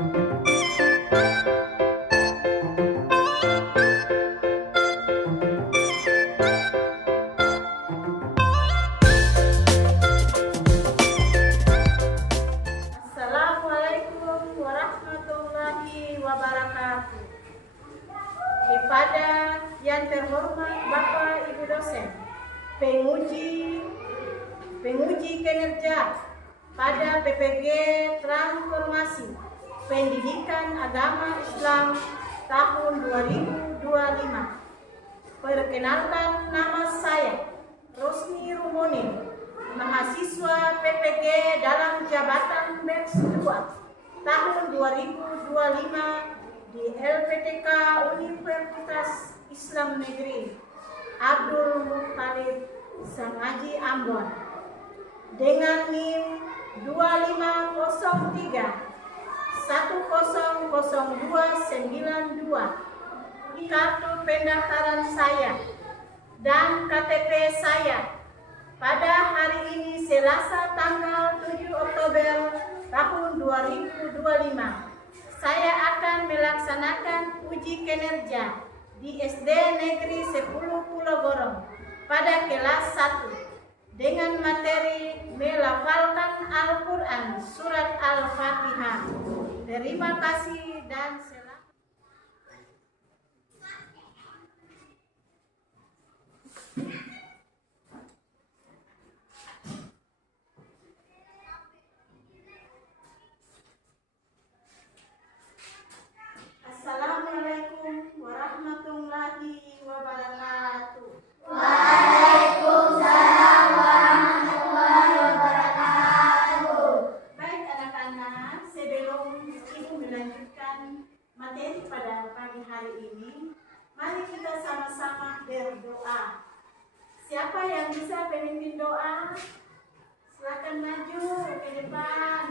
Assalamualaikum warahmatullahi wabarakatuh. Kepada yang terhormat Bapak Ibu dosen, penguji kinerja pada PPG Transformasi Pendidikan Agama Islam tahun 2025. Perkenalkan, nama saya Rosni Rumonin, mahasiswa PPG dalam jabatan batch 2 tahun 2025 di LPTK Universitas Islam Negeri Abdul Muttalib Sangaji Ambon dengan NIM 2503100292. Kartu pendaftaran saya dan KTP saya pada hari ini Selasa tanggal 7 Oktober tahun 2025. Saya akan melaksanakan uji kinerja di SD Negeri 10 Pulau Gorong pada kelas 1 dengan materi melafalkan Al-Quran Surat Al-Fatihah. Terima kasih dan selamat. Assalamualaikum warahmatullahi wabarakatuh. Waalaikumsalam warahmatullahi wabarakatuh. Baik anak-anak, sebelum Ibu melanjutkan materi pada pagi hari ini, mari kita sama-sama berdoa. Siapa yang bisa memimpin doa? Silakan maju ke depan.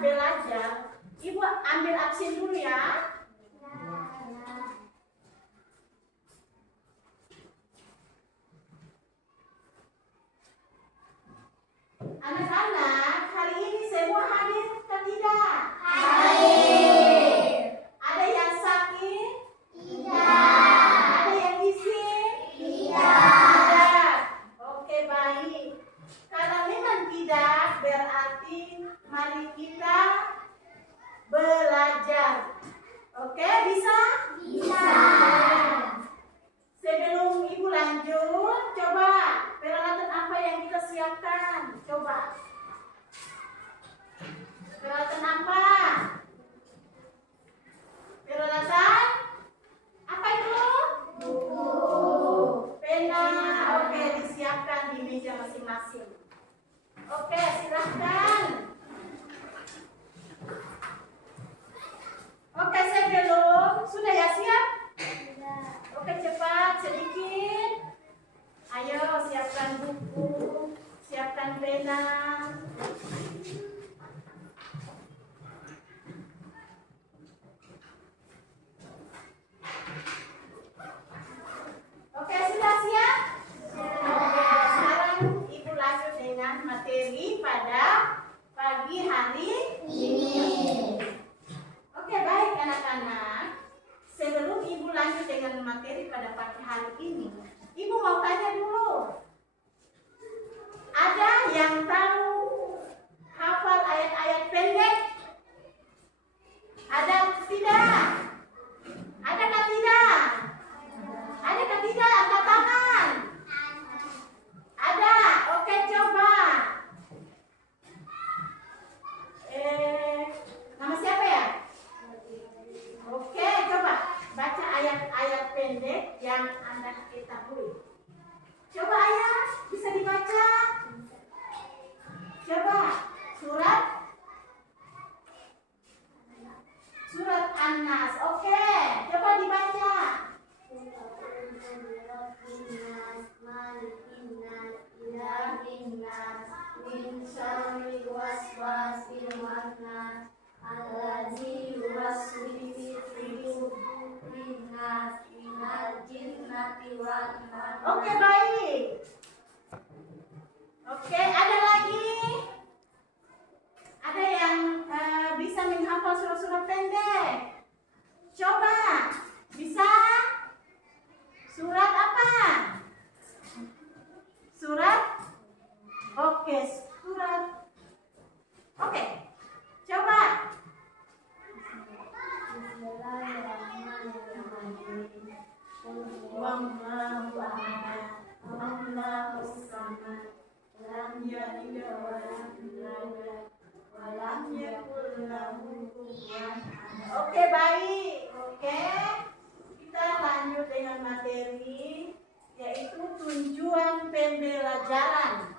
Belajar, Ibu ambil absen dulu ya. Anak-anak, hari ini semua hadir atau tidak? Hadir. Ada yang sakit? Tidak. Ada yang bising? Tidak. Ada. Oke, baik. Kalau memang tidak, berarti mari kita belajar. Oke, bisa? Bisa. Sebelum Ibu lanjut, coba peralatan apa yang kita siapkan? Coba. Peralatan apa? Peralatan apa itu? Buku. Pena. Oke, disiapkan di meja masing-masing. Oke, silahkan. Oke, sebelum sudah ya siap? Oke, cepat sedikit. Ayo siapkan buku, siapkan pena. Oke, sudah siap? Oke, sekarang Ibu lanjut dengan materi pada pagi hari ini. Oke, baik anak-anak. Sebelum Ibu lanjut dengan materi pada pagi hari ini, Ibu mau tanya dulu. Ada yang tahu hafal ayat-ayat pendek? Ada tidak? Adakah tidak? Adakah tidak? Angkat tangan. Ada. Oke, coba. nas min syarril waswasil khannas allazi yuwaswisu fi sudurin nas minal jinnati wan nas. Oke, baik. Oke, ada lagi? Ada yang bisa menghafal surah-surah pendek? Coba. Bisa? Surat apa? Surat? Oke, surat. Oke. Coba. Wallahu a'lam. Allahus samad. Lam yalid wa lam yulad wa lam yakul lahu kufuwan ahad. Oke, baik. Oke. Kita lanjut dengan materi yaitu tujuan pembelajaran.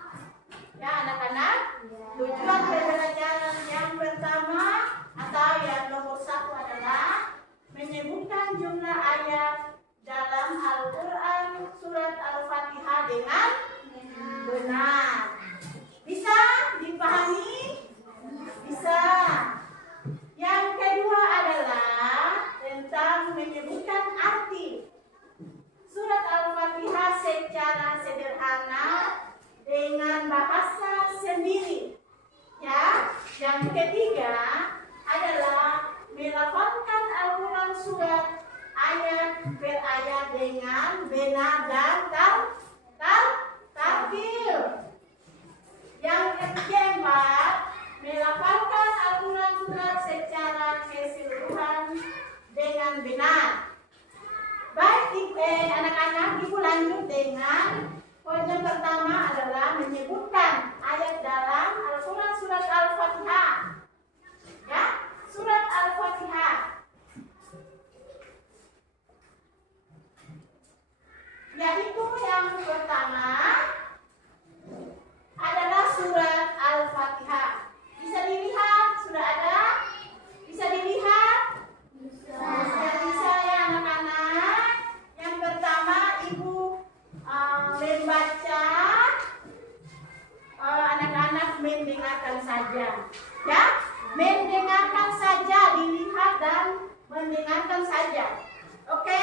Ya, anak-anak. Tujuan pembelajaran yang pertama atau yang nomor 1 adalah menyebutkan jumlah ayat dalam Al-Quran surat Al-Fatihah dengan benar. Bisa dipahami? Bisa. Yang kedua adalah tentang menyebutkan arti surat Al-Fatihah secara sederhana dengan bahasa sendiri. Ya. Yang ketiga adalah melafalkan Al-Quran surat ayat per ayat dengan benar dan tartil. Yang keempat, melafalkan Al-Quran surat secara keseluruhan dengan benar. Baik, anak-anak, ibu lanjut dengan poin yang pertama adalah menyebutkan ayat dalam Al-Quran surat Al-Fatihah. Ya, surat Al-Fatihah. Yaitu yang pertama adalah surat Al-Fatihah. Bisa dilihat? Sudah ada? Bisa dilihat? Bisa ya anak-anak. Yang pertama ibu membaca, anak-anak mendengarkan saja. Ya, mendengarkan saja, dilihat dan mendengarkan saja. Oke?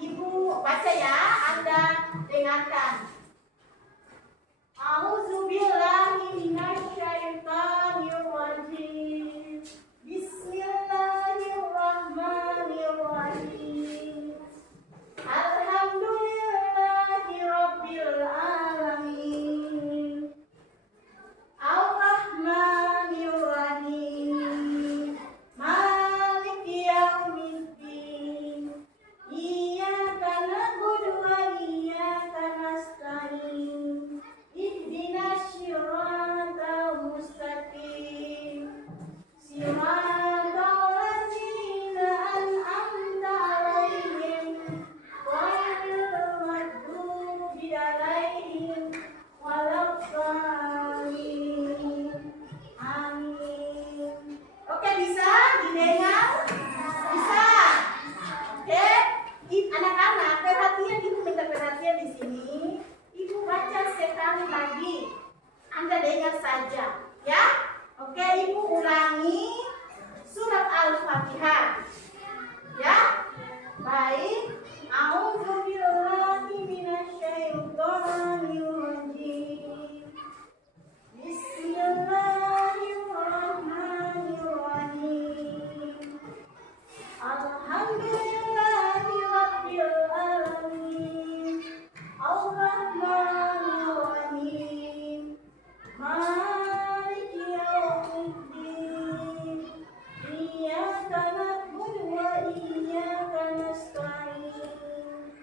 Ibu baca ya, Anda dengarkan. A'udzubillahi minasyaitonirrajim. Bismillahirrahmanirrahim. Alhamdulillahirabbil alamin. Ar-Rahmanirrahim. Maliki yaumiddin. Iyyaka na'budu wa iyyaka nasta'in. Ihdinas siratal mustaqim. Siratal ladzina an'amta 'alaihim ghairil maghdubi 'alaihim waladdallin. Amin. Oke, bisa didengar? Bisa. Oke, anak-anak perhatian, ibu minta perhatian di sini. Ibu baca sekali lagi. Anda dengar saja, ya. Oke, ibu ulangi surat Al-Fatihah. Ya. Baik. A'udzubillahi minasyaitonirrajim. Bismillahirrahmanirrahim. Alhamdulillahirabbil alamin. Ar-Rahmanirrahim. Maliki yaumiddin. Iyyaka na'budu wa iyyaka nasta'in.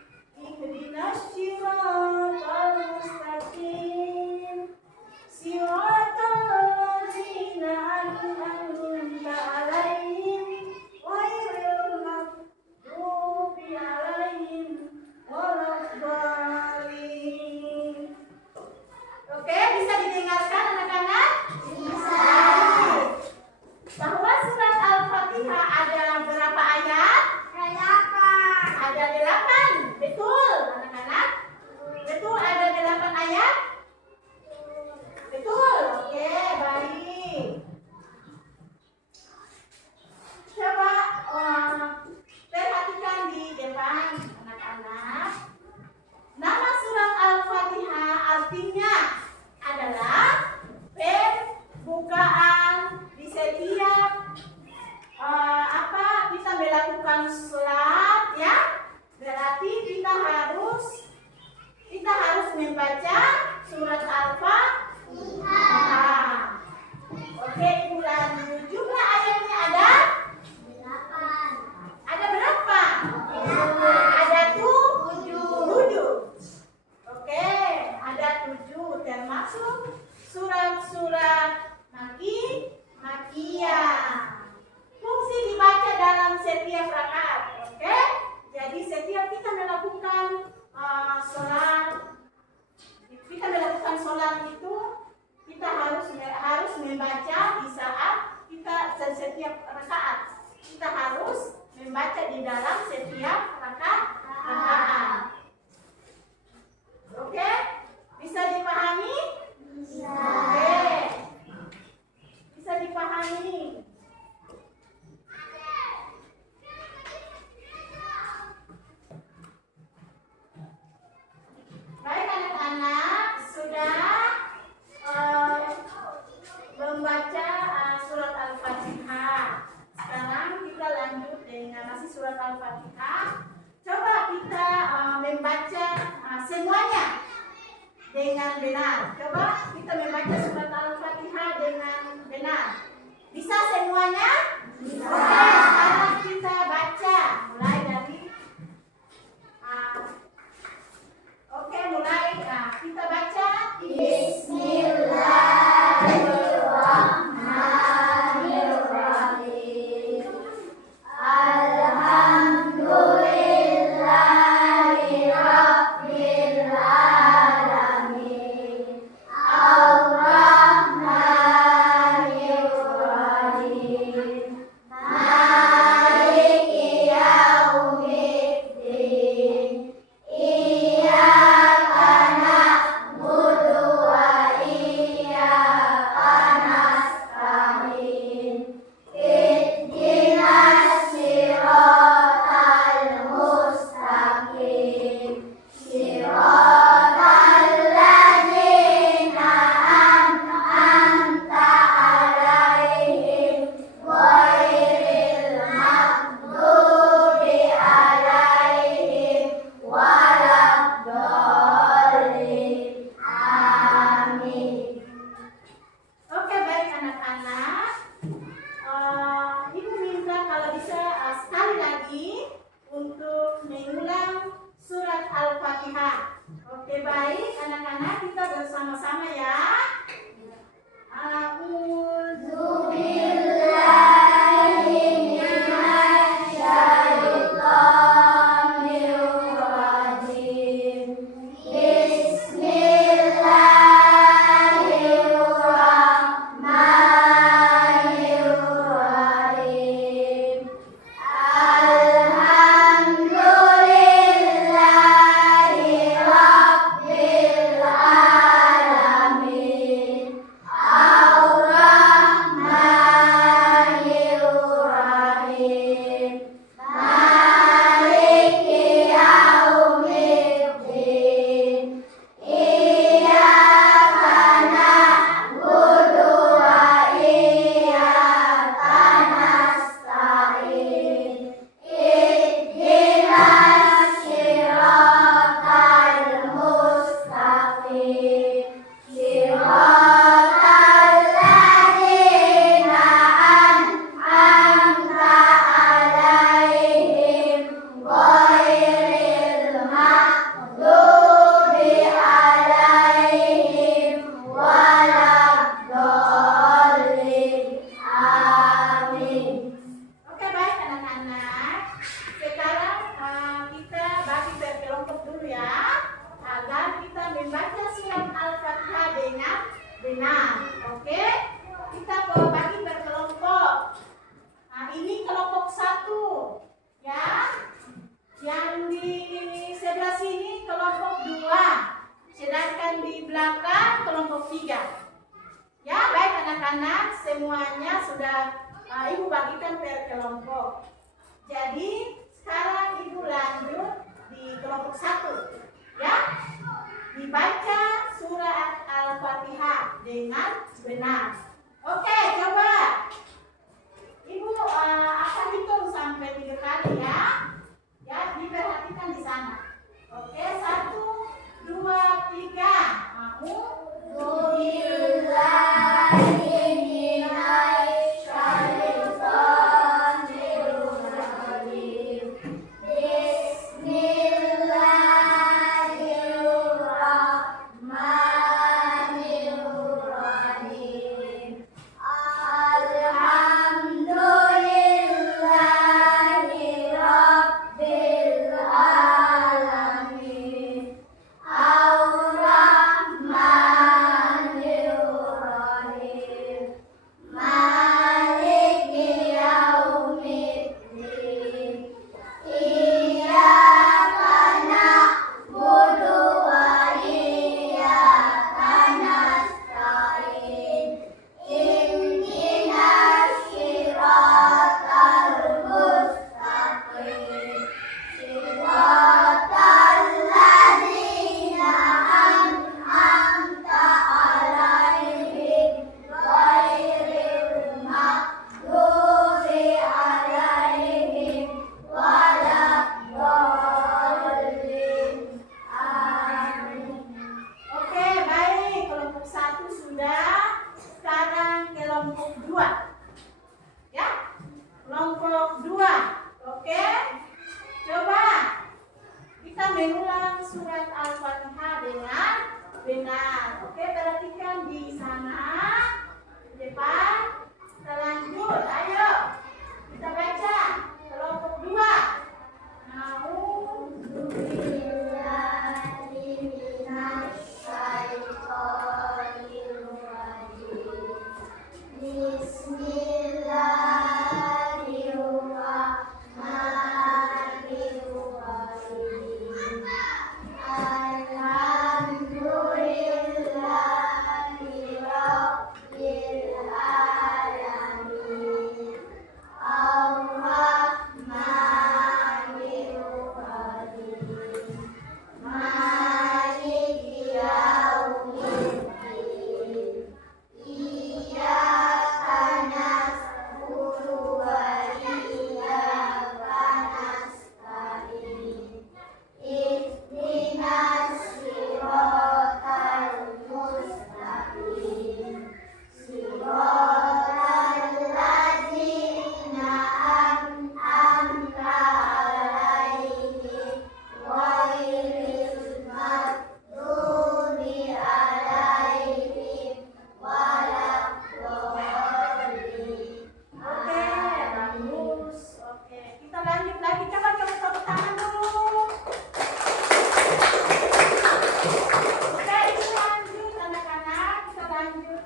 termasuk surat-surat Makkiyah. Fungsi dibaca dalam setiap rakaat. Oke? Jadi setiap kita melakukan sholat itu kita harus membaca di saat kita setiap rakaat. Kita harus membaca di dalam setiap rakaat. Oke? Bisa dipahami? Bisa. Oke. Bisa dipahami. Baik anak-anak, sudah membaca surat Al-Fatihah. Sekarang kita lanjut dengan masih surat Al-Fatihah. Coba kita membaca semuanya dengan benar. Coba kita membaca surat Al-Fatihah dengan benar. Bisa semuanya? Bisa. Sekarang kita baca mulai dari mulai kita baca Bismillahirrahmanirrahim. Alhamdulillahi rabbil alamin. Ar-Rahmanir Rahim. Maliki yaumiddin. Iyyaka na'budu wa iyyaka nasta'in. Ihdinas siratal mustaqim. Siratal ladzina an'amta 'alaihim ghairil maghdubi 'alaihim waladdallin. Amin. Oke, baik anak-anak. Ibu minta kalau bisa sekali lagi untuk mengulang surat Al-Fatihah. Oke, baik anak-anak, kita bersama-sama ya. A'udzu billahi minasy syaithanir rajim. Bismillahirrahmanirrahim. Alhamdulillahi rabbil alamin. Ar-Rahmanir Rahim. Maliki yaumiddin. Iyyaka na'budu wa iyyaka nasta'in. Ihdinas siratal mustaqim. Siratal ladzina an'amta 'alaihim ghairil maghdubi 'alaihim waladdallin. Amin. Oke, baik anak-anak. Sekarang kita bagi berkelompok dulu ya, agar kita membaca surat Al-Fatihah dengan benar. Oke? Kita bagi berkelompok. Ini kelompok 1 ya. Yang di sebelah sini kelompok 2. Sedangkan di belakang kelompok 3. Ya, baik anak-anak, semuanya sudah Ibu bagikan per kelompok. Jadi sekarang Ibu lanjut di kelompok 1. Ya, dibaca surat Al-Fatihah dengan benar. Oke, coba Ibu akan hitung sampai 3 kali ya. Ya, diperhatikan di sana. Oke, 1, 2, 3. Bismillahirrahmanirrahim.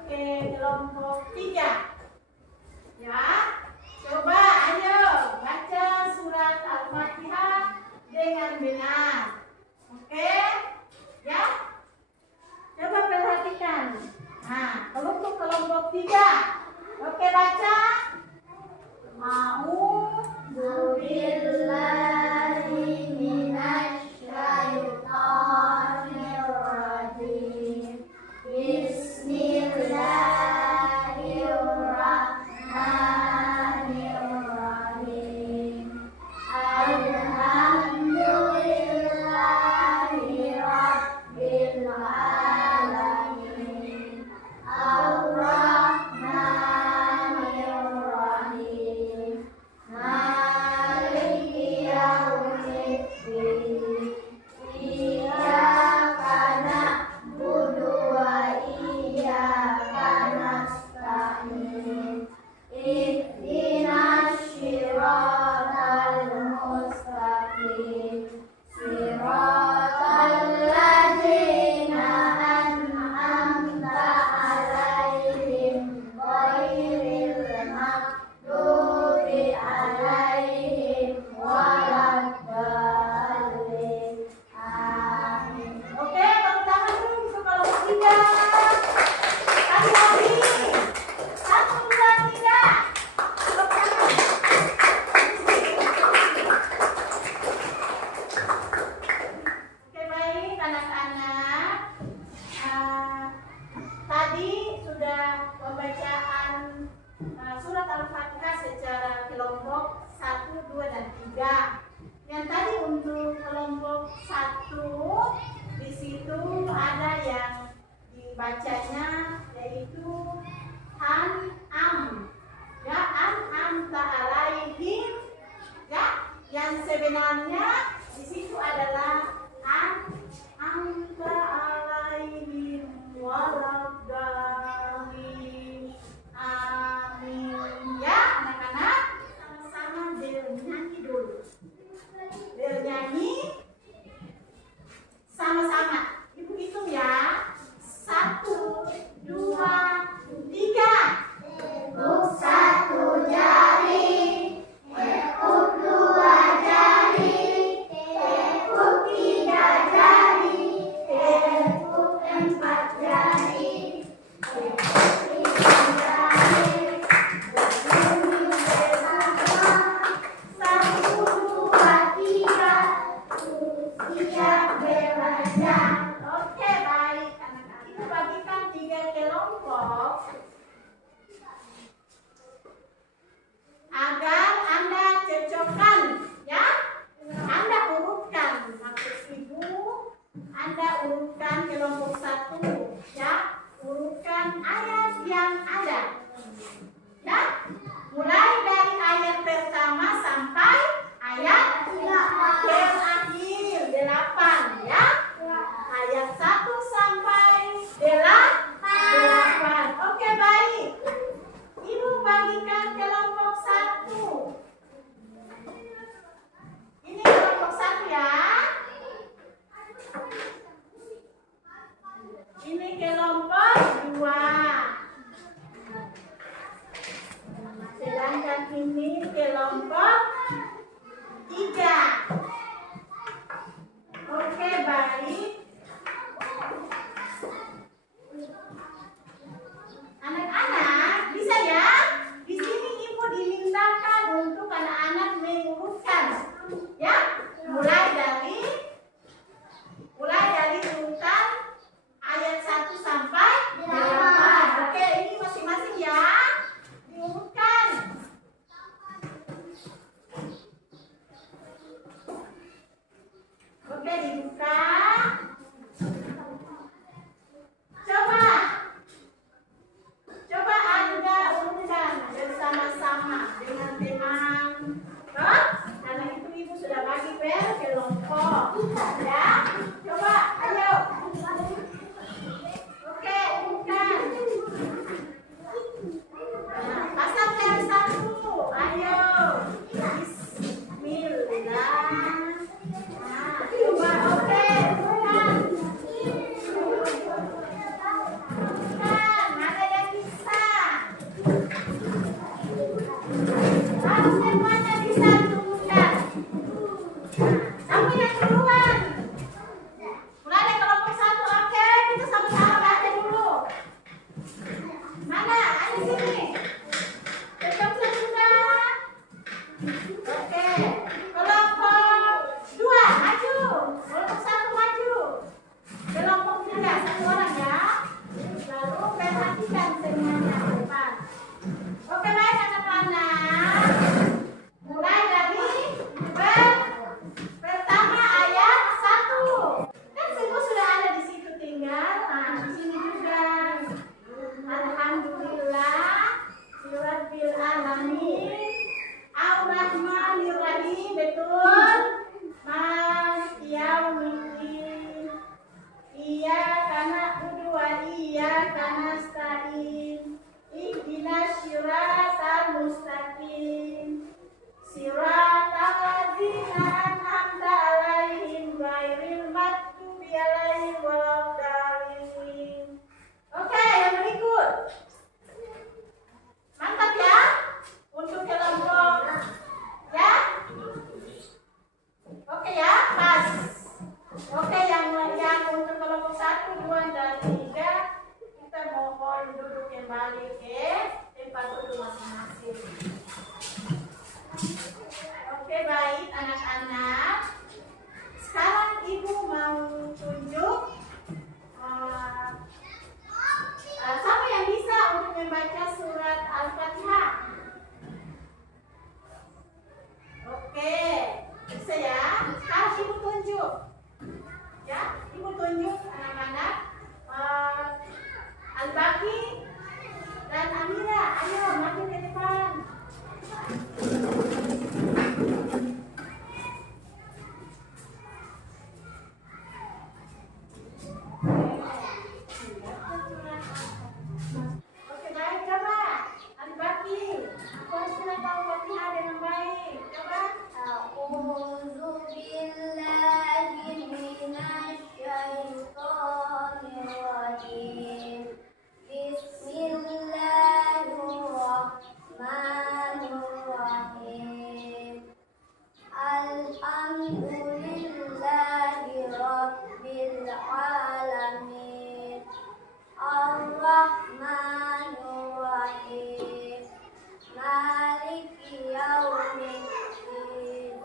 ke kelompok 3. Ya, coba ayo baca surat Al-Fatihah dengan benar. Oke? Ya? Coba perhatikan. Nah, kelompok 3. Oke, baca. A'udzu billahi minasy syaithanir rajim. Bismillahirrahmanirrahim. Alhamdulillahi rabbil alamin. Ar-Rahmanir-Rahim. Maliki yaumiddin. Iyyaka na'budu wa iyyaka nasta'in. Ihdinas siratal mustaqim. Siratal ladzina an'amta 'alaihim ghairil maghdubi 'alaihim waladdallin. Amin. Oke, tepuk tangan dulu untuk kelompok 3. Lagi-lagi. 1, 2, 3. Tepuk tangan. Oke, baik anak-anak. Tadi sudah pembacaan surat Al-Fatihah secara kelompok 1, 2, dan 3. Yang tadi untuk kelompok 1, di situ ada yang dibacanya yaitu An'am. Ya, An'amta 'alaihim. Ya, yang sebenarnya di situ adalah An'amta 'alaihim waladdallin. Amin. Ya, anak-anak, sama-sama bernyanyi dulu. Bernyanyi sama-sama. Ibu hitung ya. 1, 2, 3. Tekuk 1 jari, tekuk 2 jari, tekuk 3 jari, tekuk 4 jari, tekuk 5 jari. Berbunyi bersama. 1, 2, 3. Siap belajar. Oke, baik anak-anak. Ibu bagikan 3 kelompok agar Anda cocokkan, ya. Anda urutkan, maksud Ibu, Anda urutkan kelompok 1, ya. Urutkan ayat yang ada. Ya. Mulai dari ayat pertama sampai ayat terakhir 8, ya. Ayat 1 sampai 8. Oke, baik. Ibu bagikan kelompok 1. Ini kelompok 1 ya. Ini kelompok perhatikan semuanya ke depan. Oke baik anak-anak. Mulai dari pertama ayat 1. Kan semua sudah ada di situ tinggal. Nah, di sini juga. Alhamdulillah, Rabbil alamin, Ar-Rahmanir-Rahim, betul. Maliki yaumiddin. Iyyaka na'budu wa iyyaka nasta'in. Ihdinas siratal mustaqim. Siratal ladzina an'amta 'alaihim ghairil maghdubi 'alaihim waladdallin. Oke, yang berikut. Mantap ya. Untuk kelompok ya. Oke ya, pas. Oke, yang untuk kelompok 1, 2, dan 3 kita mohon duduk kembali ke tempat duduk masing-masing. Oke, baik anak-anak. Sekarang ibu mau tunjuk siapa yang bisa untuk membaca surat Al-Fatihah? Oke, bisa ya. Sekarang ibu tunjuk. Ya, ibu tunjuk anak-anak. Al-Baqi dan Amira, ayo maju ke depan. Oke, baik, coba Al-Baqi. Surat Al-Fatihah dengan baik. Coba. A'udzu billahi minasyaitonir rajim. Bismillahirrahmanirrahim. Alhamdulillahi rabbil alamin. Ar-Rahmanir-Rahim. Maliki yaumiddin.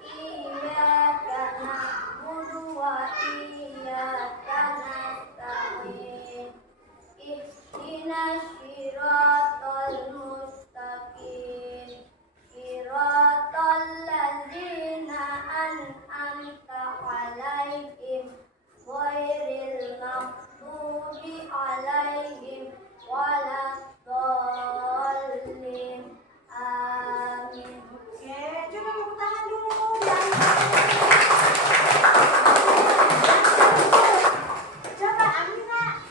Iyyaka na'budu wa iyyaka nasta'in. Ihdinas siratal mustaqim. Siratal ladzina an'amta 'alaihim ghairil maghdubi 'alaihim waladdallin. Amin. Oke, coba tepuk tangan dulu. Coba Amira.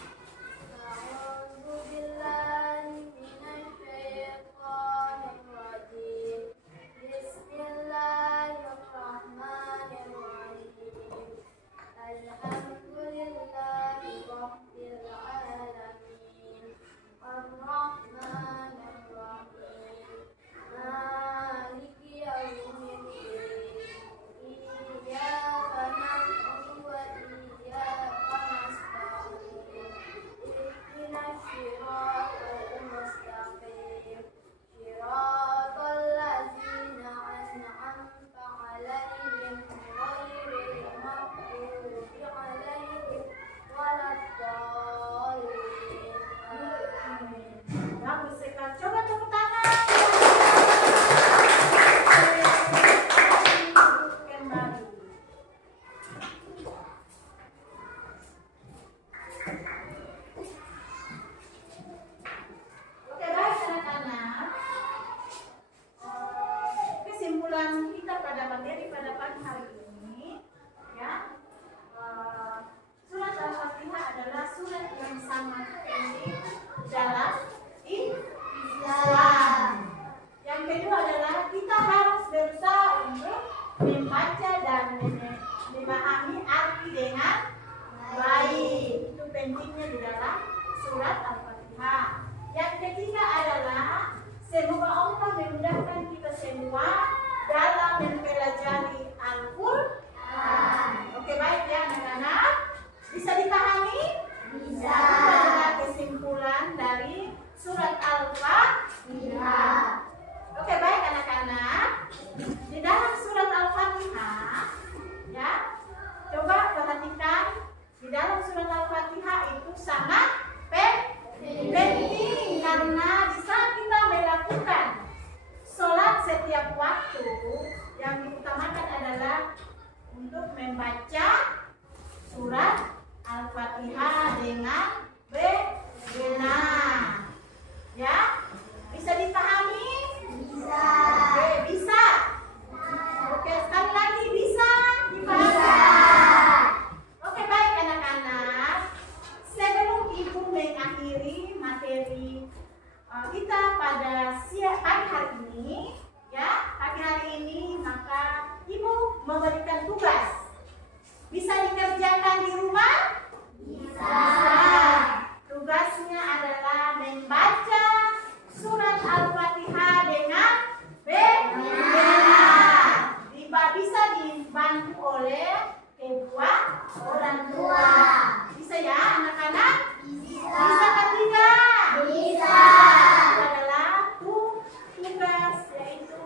A'udzu billahi minasyaitonir rajim. Bismillahirrahmanirrahim. Alhamdulillahi rabbil alamin. Ar-Rahmanir-Rahim. Maliki yaumiddin. Iyyaka na'budu wa iyyaka nasta'in. Ihdinas siratal mustaqim. Siratal ladzina an'amta 'alaihim ghairil maghdubi 'alaihim waladdallin. Amin. Bagus sekali. Coba tepuk tangan. Kembali. kita pada pagi hari ini, ya, pagi hari ini maka Ibu memberikan tugas. Bisa dikerjakan di rumah? Bisa. Tugasnya adalah membaca surat Al-Fatihah dengan benar. Bisa dibantu oleh kedua orang tua. Bisa ya anak-anak? Bisa kan tidak? Bisa. Itu adalah tugas, yaitu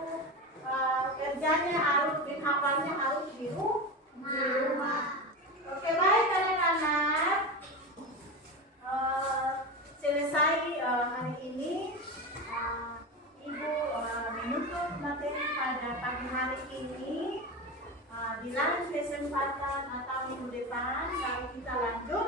kerjanya harus menghafalnya harus di rumah. Oke, baik anak-anak. Selesai hari ini Ibu menutup materi pada pagi hari ini. Di lain kesempatan atau minggu depan baru kita lanjut